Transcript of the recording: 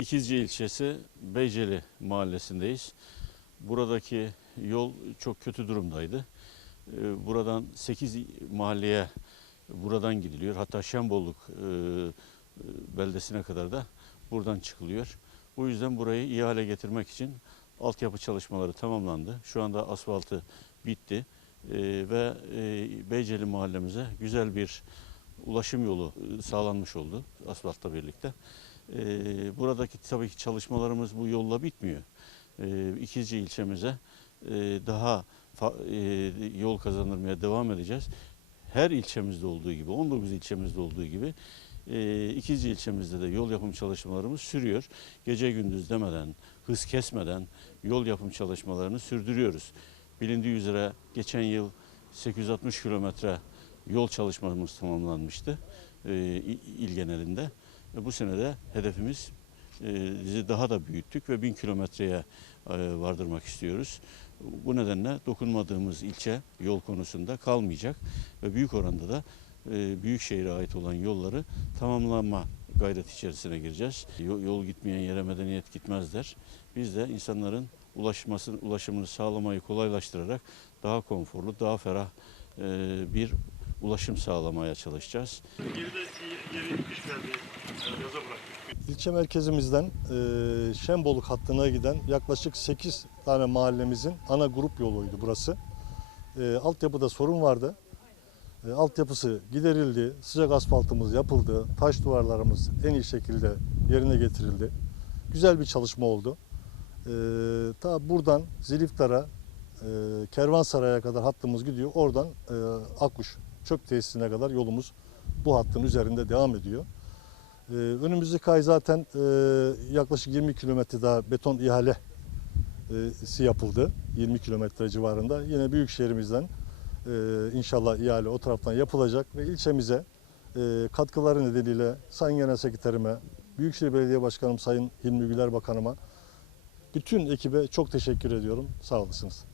İkizce ilçesi Beyceli mahallesindeyiz. Buradaki yol çok kötü durumdaydı. Ee, buradan 8 mahalleye buradan gidiliyor. Hatta Şembolluk e, e, beldesine kadar da buradan çıkılıyor. O yüzden burayı iyi hale getirmek için altyapı çalışmaları tamamlandı. Şu anda asfaltı bitti Ee, ve e, Beyceli mahallemize güzel bir ulaşım yolu e, sağlanmış oldu asfaltla birlikte. Ee, buradaki tabii ki çalışmalarımız bu yolla bitmiyor. Ee, İkizce ilçemize e, daha fa- e, yol kazandırmaya devam edeceğiz. Her ilçemizde olduğu gibi, 19 ilçemizde olduğu gibi e, İkizce ilçemizde de yol yapım çalışmalarımız sürüyor. Gece gündüz demeden, hız kesmeden yol yapım çalışmalarını sürdürüyoruz. Bilindiği üzere geçen yıl 860 kilometre yol çalışmamız tamamlanmıştı e, il genelinde. Ve bu sene de hedefimiz e, daha da büyüttük ve 1000 kilometreye e, vardırmak istiyoruz. Bu nedenle dokunmadığımız ilçe yol konusunda kalmayacak ve büyük oranda da e, büyük şehire ait olan yolları tamamlanma gayret içerisine gireceğiz. Yol, yol gitmeyen yere medeniyet gitmez der. Biz de insanların ulaşmasını, ulaşımını sağlamayı kolaylaştırarak daha konforlu, daha ferah e, bir ulaşım sağlamaya çalışacağız. Geride yeri kış geldi. Yaza bıraktık. İlçe merkezimizden e, Şemboluk hattına giden yaklaşık 8 tane mahallemizin ana grup yoluydu burası. E, altyapıda sorun vardı. E, altyapısı giderildi, sıcak asfaltımız yapıldı, taş duvarlarımız en iyi şekilde yerine getirildi. Güzel bir çalışma oldu. E, ta buradan Ziliftar'a, e, Kervansaray'a kadar hattımız gidiyor. Oradan e, Akkuş çöp tesisine kadar yolumuz bu hattın üzerinde devam ediyor. Ee, önümüzdeki ay zaten e, yaklaşık 20 kilometre daha beton ihalesi yapıldı. 20 kilometre civarında. Yine büyük şehrimizden e, ee, inşallah ihale o taraftan yapılacak ve ilçemize e, katkıları nedeniyle Sayın Genel Sekreterime, Büyükşehir Belediye Başkanım Sayın Hilmi Güler Bakanıma, bütün ekibe çok teşekkür ediyorum. Sağ olasınız.